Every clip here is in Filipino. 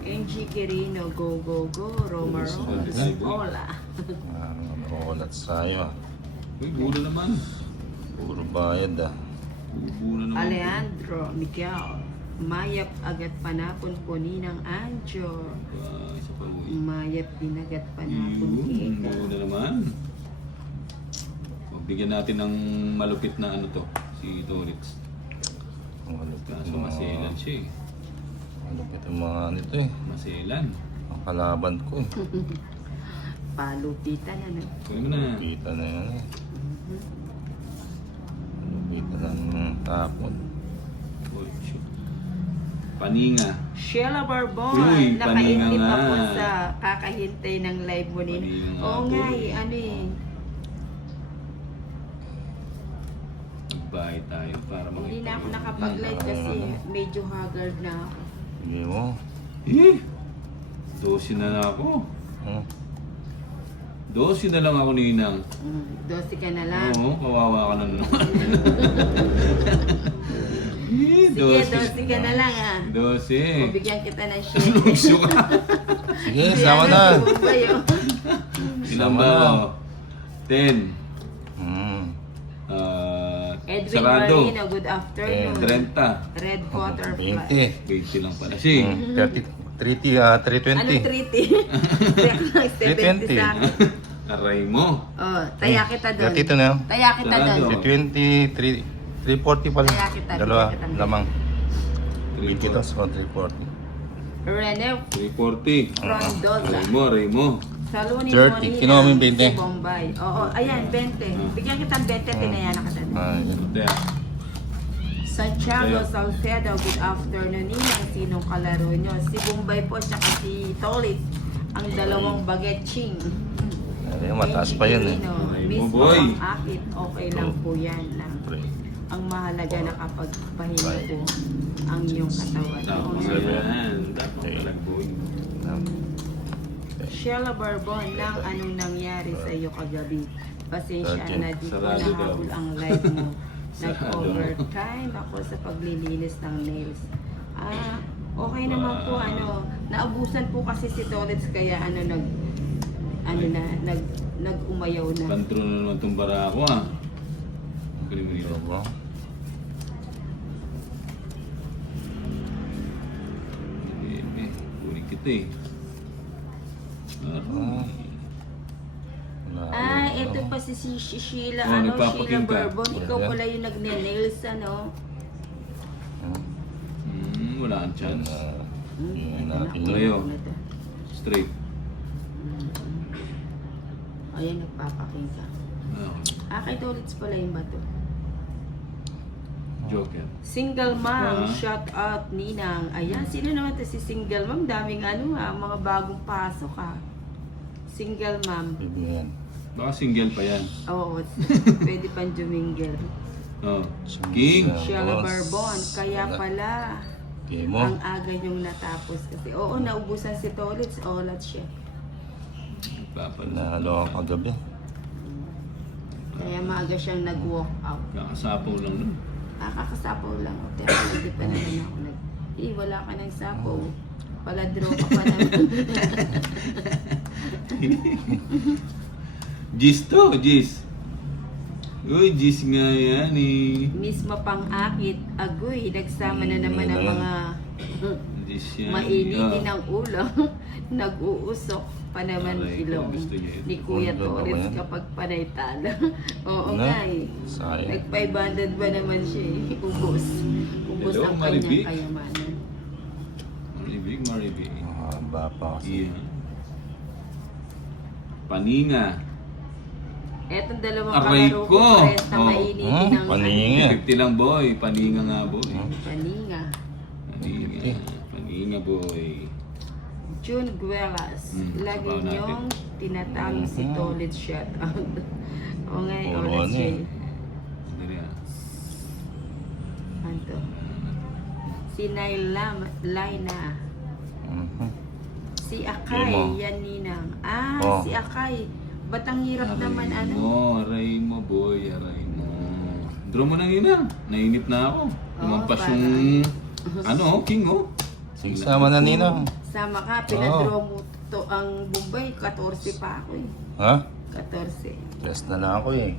NG Quirino, go, go, go. Roma Rose, hola. Ulat tayo. Uy, bulo naman. Puro bayad ah. Bulo naman. Alejandro, Miguel, mayap agad panapon po ninang Anjo. Isa pa uy. Mayap din agad panapon Yun, kita. bulo na naman. Bigyan natin ng malupit na ano to, si Torits. Kaso maselan siya eh. Malupit ang mga ano ito eh. Maselan. Ang kalaban ko eh. Palupitan na. Kunin mo na. Kita na yan eh. Malupit ng tapon. Uy, shoot. Paninga. Sheila Barbon, Uy, nakaintip paninga ako nga. sa kakahintay ng live mo nila. Paninga nga Oo po nga eh. ano eh. Magbayad tayo para Hindi na ako makipag- nakapag-live kasi medyo haggard na ako. Sige mo. Eh! 12 na ako. Hmm. 12 na lang ako, Ninang. 12 ka na lang. Oo, kawawa ka na naman. Eh, Sige, 12 ka na lang ah. 12. O, bigyan kita ng share. Lugso ka. Sige, sama na. Ilan Sama ba na. ako? 10. Hmm. Edwin Sarado. Marino, good afternoon. 30. Red Butterfly. 20. 20 lang pala siya. 30, 320. Anong 30? 320. 70 sa akin. Aray mo. Oh, taya kita doon. Dito na. Taya kita Sarado. doon. 340 pala. Kaya kita, Dalawa, kaya kita. lamang. 340. 20 to, so 340. Rene 340. Frondoza. Aray mo. Salunin 30. mo Kinuha mo yung 20? Si Bombay. Oo, ayan, 20. Bigyan kita ng 20, tinaya na kita. Ah, yun. Kaya, Santiago Ayan. Salcedo, good afternoon ninang. Sinong kalaro nyo? Si Bombay po, tsaka si Tolit. Ang dalawang bagetching. Ayun, mataas pa yun eh. Ay, Miss mo boy. ang akit, okay lang po yan. Ang mahalaga na kapag pahinga po ang iyong katawan. tama Oo ka nga. yan. Dapat talagboy. Sheila Barbon, lang anong nangyari sa iyo kagabi? Pasensya Okay. na di ko Sarado nahabol daw. ang live mo. Sarado. Nag-overtime ako sa paglilinis ng nails. Okay naman po, naubusan po kasi si Torres kaya nag-umayaw na. Kantro na naman itong bara ko ah. Kunin mo dito. Ito ba? Kunin kita eh. Aray. Ito pa si Sheila, Oh, Sheila nagpapaking ka. Barbon. Ikaw Yeah. pala yung nagne-nails, Wala kang chance. Tingnan Ito na, natin. Tumayo. na to. Straight. Ayan, nagpapaking ka. Kahit ulit pala yung bato. Joker. Single mom, Ah. shout out Ninang. Ayan, sino naman to si single mom? Daming mga bagong pasok Single mom. Bibigyan. Baka single pa yan. Oo, pwede pang jumingle. Oh. King. Sheila Boss. Barbon, kaya pala Tingnan mo. ang aga niyong natapos. Kasi naubusan si Tolitz, olat siya. Papala. Nahalo ako kagabi. Kaya maaga siyang nag-walk out. Kakasapaw lang nun. Kakasapaw lang. Pero hindi pa naman ako wala ka ng sapaw. Paladro ka pa naman. Gis to, Gis. Uy, Gis nga yan eh. Mismo pang akit, agoy, nagsama na naman ang mga Gis yan. mainitin ng ulo. Nag-uusok pa naman Aray, ilong gusto niya ito. ni Kuya Ulo ba Torres yan? kapag panay talo. Oo Ano? nga eh. Sayang. Nag-500 ba naman siya eh. Ubus. Ubus Hello, ang Maribik. kanyang kayamanan. Maribig, Maribig. Mahaba pa kasi. Yeah. Paninga. Etong dalawang Aray kalaro ko! ko pares na Oh. mainitin ng Paninga. 50 lang boy. Paninga nga boy. Paninga. Paninga. Paninga boy. June Guelas, lagi sabaw natin. niyong tinatalo si Tolit shout out. O nga, Puro ulit ano siya. eh. Dali ah. Anto. Si Naila Laina. Mhm. Si Akay, Ano? yan ninang. Oh. Si Akay. Ba't ang hirap naman Aray mo boy. Aray mo. Draw mo na ina. Nainip na ako. Lumampas parang- yung king oh. Sige, sama na Ninang. Sama ka, pinadraw mo to ang Bombay, 14 pa ako eh. Ha? 14. Test na lang ako eh.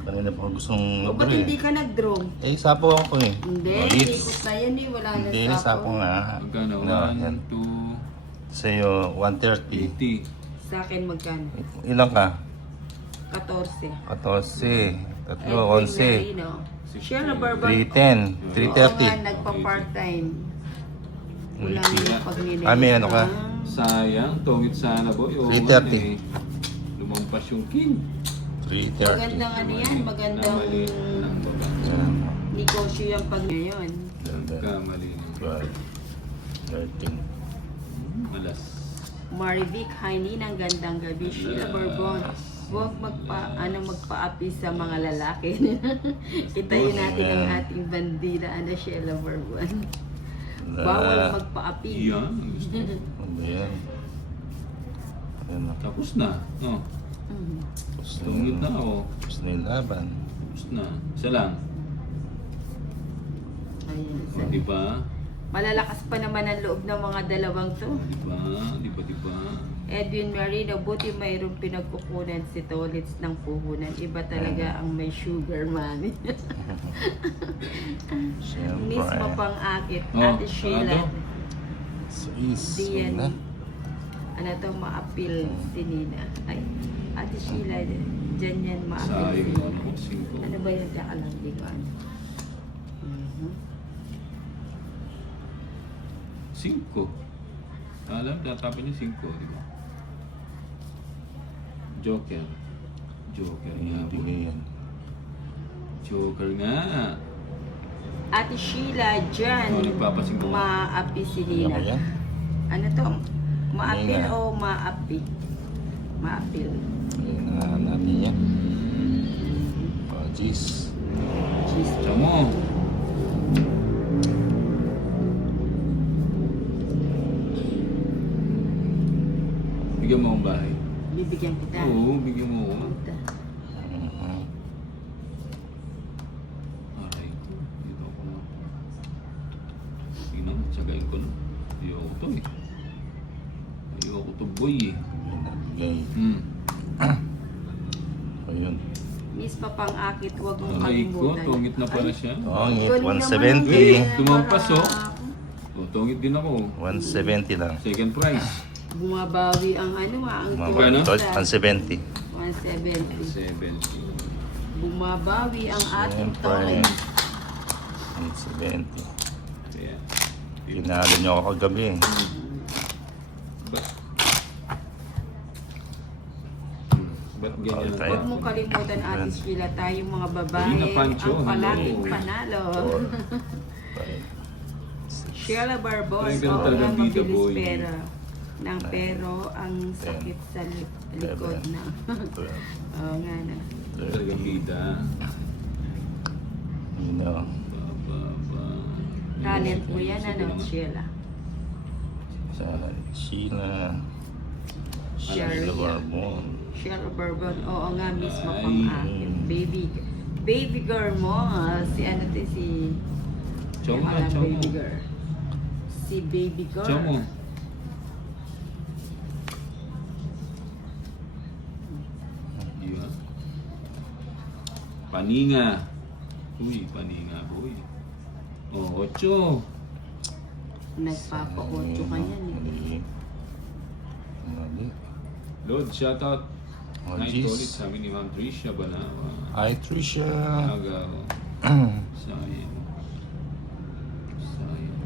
Kanina pa ako gustong O ba't mag-draw hindi eh. ka nag-draw? Eh, sapo ako eh. Hindi, Oh, ikot na yan eh, wala na Hindi, sapo nga. Magkano? No, yan. 1, 2, Sa'yo, 130. 80. Sa akin magkano? Ilang ka? 14. 14. Tatlo, Edwin 11. Merino. Sheila Barbon. 310. Oo nga, 330. nagpa-part-time. Wala Hindi yung na. pag nilay. Ah, may ano ka? Sayang, tungit sana boy. Oo, 330. Lumampas yung king. 330. Magandang ano yan, magandang Namali ng baba. Yan. negosyo yung pag ngayon. Ganda. Kamali ng 12. 13. Malas. Marivic, Hainin, ang gandang gabi. Sheila Bourbon. Huwag magpa-api sa mga lalaki. Itayin natin ang ating bandila, Sheila Bourbon. Bawal magpa-api. Yan, ang gusto. Ano yan? Ayan na. Tapos na. No, Mhm. Tapos tungit na ako. Tapos na yung laban. Tapos na. Isa lang. Ayan. O, di ba? Malalakas pa naman ang loob ng mga dalawang to. Di ba? Di ba? Edwin Marino, buti mayroong pinagkukunan si Tolitz ng puhunan. Iba talaga ang may sugar mommy. Siyempre. Mismo pang akit. Oh, Ate Sheila. ano? Sis. Diyan. Ano? Ano to, maapil si Nina. Ay, Ate Sheila, dyan yan maapil si Sayang Nina. ako. 5. Ano ba yun? Tsaka lang, di ko ano. Mhm. 5. Alam, tatapin niya 5, di ba? Joker. Joker nga Hindi po. yan. Joker nga. Ate Sheila, dyan, Oh, nagpapasing ka. maapi si Ano Nina. kaya? Ano to? Maapil Nina. o maapi? Maapil. Ayan na natin yan. Oh, jeez. Cheese. Tamo. Bigyan mo akong bahay. Bibigyan kita. Oo, bigyan mo ako. Puta. Mhm. Aray ko. Dito ako na. Tingnan mo, tsagain ko na. Ayoko to eh. Ayoko to boy eh. Binabigay. Ayun. Miss Papangakit, huwag mong Aray ko, kalimutan. tungit na pala siya. Tongit, Ganun naman 170. ang Tumampas, oh. para- O, tungit din ako. 170 lang. Second prize. Bumabawi ang ang Magkano? Mabalitod, 170. 170. 70. Bumabawi ang ating Siyempre. toy. 170. Kaya, Pinalo niyo ako kagabi. ba't? Ba't ganyan Bawal ang tayo. Huwag mong kalimutan, Ate Sheila, tayong mga babae Hindi na pancho, ang palaging hello. panalo. 5. Sheila Barbos, Ay, ganun oo talaga nga, ang bida, mabilis boy. pera. Pero ang sakit sa likod na. Oo nga na. Talagang bida. You know. Talent mo yan, ano, Sheila? Sa Sheila. Sherry. Sheila Barbon. Sheila Bourbon, oo nga, mismo Ay. pang akin. Baby girl mo, si ano to, si... Chow mo, Alam, chow mo. baby girl. Si baby girl. Chow mo. Yeah. Paninga. Uy, paninga boy. Oh, 8. Nagpapa-8 ka yan eh. Mali. Mali. Lord, shoutout. Oh, Night jeez. ulit sa amin ni Ma'am Tricia Banawa. Hi, Trisha. Aga. Sayang. Sayang.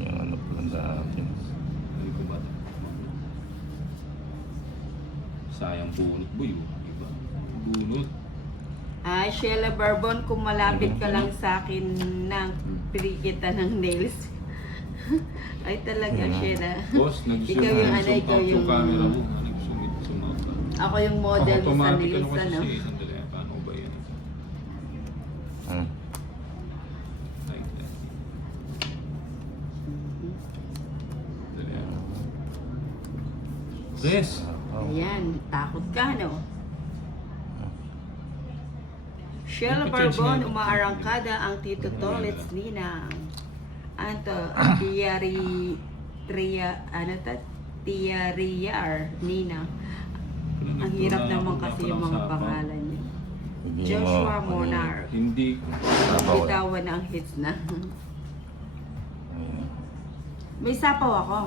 Yung ano pala natin. Ay, kung bata. Sayang bunot boy. Diba? Bunot. Sheila Bourbon, kung malapit ka lang sa akin ng pirikita ng nails. Ay talaga, Sheila. Boss, nag-zoom Ikaw yung ano, ikaw out yung... camera mo. Nag-zoom out ka. Ako yung model sa Automatic nails, kasi ano? sandali. Paano ba yan? Hmm. Like that. Sandali. Yes. Ayan, takot ka, no? Sheila Nagpa-charge Bourbon, na. umaarangkada ang Tito Tolets Ninang. Anto, Kiyari Tia Riar, Nina. Ang hirap naman kasi yung mga pangalan niya. Hindi Joshua mo- Monarch. Hindi. Sapaw. Bitawan na ang hits na. Ayan. May sapaw ako.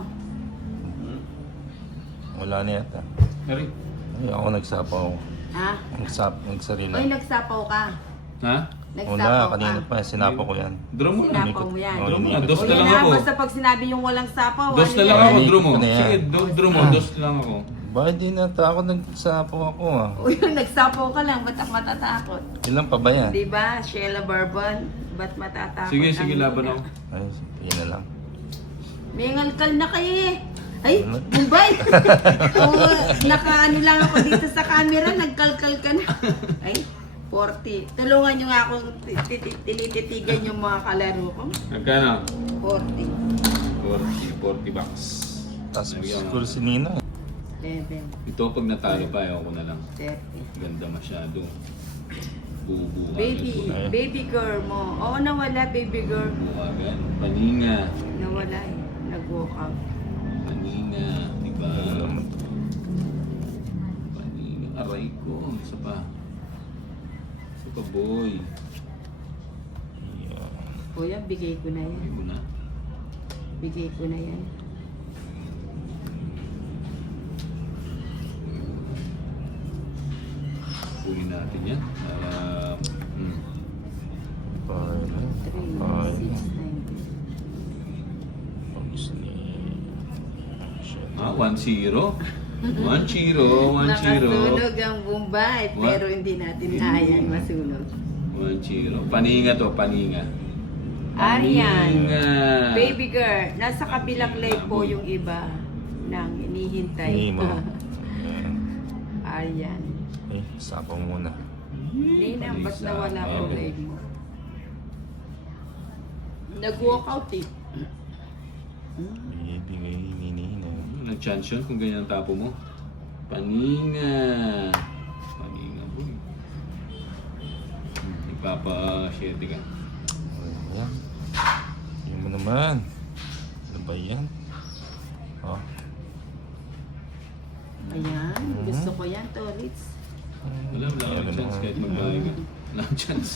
Wala na yata. Ari. Ay, ako nagsapaw. Ha? Nagsarili. Oy, nagsapaw ka. Ha? Nagsapaw Wala, ka. kanina pa. Sinapaw ko yan. Draw mo na. Sinapaw mo yan. Draw mo na. Inikot. Dos O na yan lang na, ako. basta pag sinabi yung walang sapaw. Dos ano na lang yan? ako, draw mo. Ano yan? Sige, draw mo. Dos lang ako. Bakit di natakot nagsapaw ako ah? Uy, nagsapaw ka lang, ba't ako matatakot? Ilan pa ba yan? Di ba, Sheila Bourbon, ba't matatakot? Sige, sige, Ang laban ina? ako. Ay, yun na lang. May ngalkal na kayo eh. Ay, Bombay! Nakaano lang ako dito sa camera, nagkalkal ka na. Ay, 40. Tulungan nyo nga akong tinititigan yung mga kalaro ko. Magkano? 40. 40 bucks. Tapos Lagyan mo. school si Nina. 11. Ito pag natalo pa, ayaw ko na lang. 30. Ganda masyado. Bubu ka. Baby girl mo. Oo, nawala, baby girl. Bubu ka agad. Paninga. Nawala eh. Nag-walk out. Paninga. Diba? Ano naman to? Paninga. Aray ko. Isa pa. Isa pa, boy. Yeah. Kuya, bigay ko na Hindi yan. mo na. Bigay ko na yan. Kunin natin yan. Para... Five. 3, Five. 6, 9. Box ni... Shit. 1-0. 1-0. 1-0. Nakasunog ang Bombay, pero hindi natin kayang masunog. 1-0. Paninga to, paninga. Arian, Paninga. baby girl, nasa kabilang live po yung iba nang inihintay. Hindi mo. Ayan. Arian. Eh, sapaw muna. Nina, ba't nawala po live mo? Nag-walk out eh. Bibigay ni Nina. Nag-chance yun kung ganyan ang tapo mo. Paninga. Paninga, boy. Ipapa-share ka. Ayan. Yun mo naman. Ano ba yan? Oh. Ayan, gusto ko yan, Torits. Wala Ayan kang chance naman. kahit magbahay ka. Wala kang chance.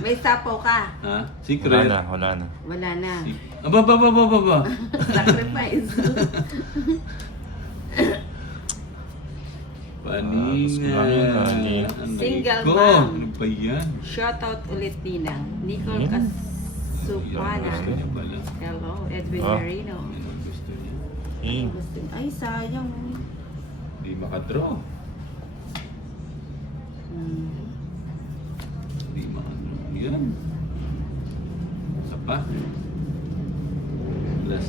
May sapaw ka. Ha? Wala Secret? na, wala na. Wala na. Aba. Sacrifice. Paninga. Ang Single ko. mom. Ano ba yan? Shoutout ulit Nina. Nicole Hmm. Kasupana. Gusto niya pala. Hello, Edwin Ah. Marino. Ano ang gusto niya? Eh, Ay, sayang. Hindi makadraw. Hmm. Hindi makadraw. Yan. Isa pa. Plus.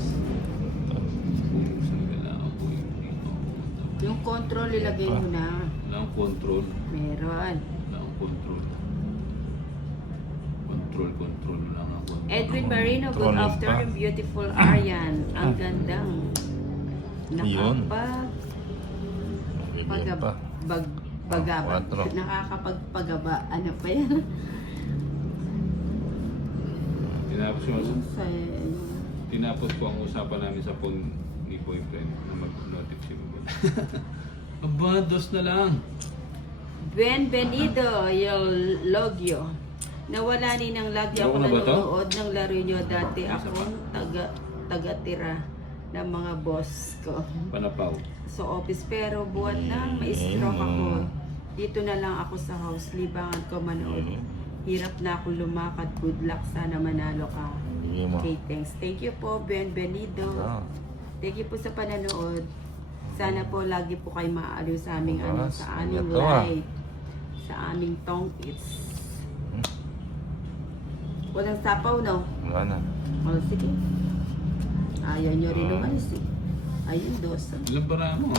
Bumusan ka lang ako. Yung control, ilagay mo na. Wala akong control. Meron. Wala akong control. Control lang ako. Edwin Marino, good Control pa. afternoon, beautiful Arian. Ang gandang. Yun. bibigyan pa. Bagaba. Quatro. Nakakapagpagaba. Ano pa yan? Tinapos ko ang usapan namin sa phone ni boyfriend na mag-notif si Ruben. Aba, dos na lang. Benvenido, yung Logyo. Nawala ni ng lagi ako Ano na ba to? nanonood ng laro nyo dati. Ako taga-tira ng mga boss ko. Panapaw. Sa office, pero buwan na may stroke ako. Dito na lang ako sa house, libangan ko manood. Hirap na ako lumakad. Good luck, sana manalo ka. Bibigyan mo. Okay, thanks. Thank you po, Benvenido. Ah. Thank you po sa pananood. Sana po lagi po kayo maaaliw sa aming Yes, sa aming ito, live. Sa aming tong it's. Walang sapaw, no? Wala na. O, sige. Ayaw nyo rin umalis eh. Ayun, 12. Ilan para mo?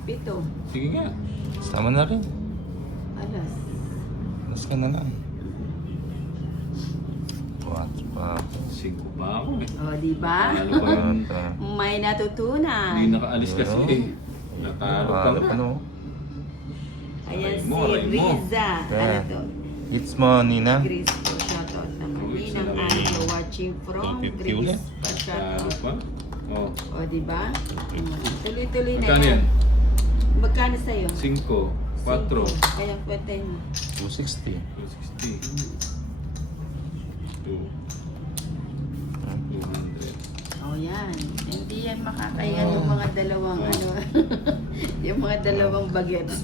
7. Sige nga. Sama na rin. Alas. Mas ka na lang. 4 pa. 5 pa ako eh. O, di ba? Ano pa yun? May natutunan. Hindi nakaalis kasi eh. Natalo ka Natalo pa na. no. Ayan si Aray mo. Riza. Ano Yeah. to? It's mo, Nina. Grace po. Shoutout naman. Uy, Ninang salamat. Angelo watching from 250 Greece. ulit. Pa-shoutout. Natalo pa. Oh. O, di ba? Tuloy-tuloy na Magkano yan? Magkano sa'yo? 5, 4, Kaya pwede mo. 260. 260. 200. O, yan. Hindi yan makakaya yung mga dalawang ano. Yung mga dalawang bagets.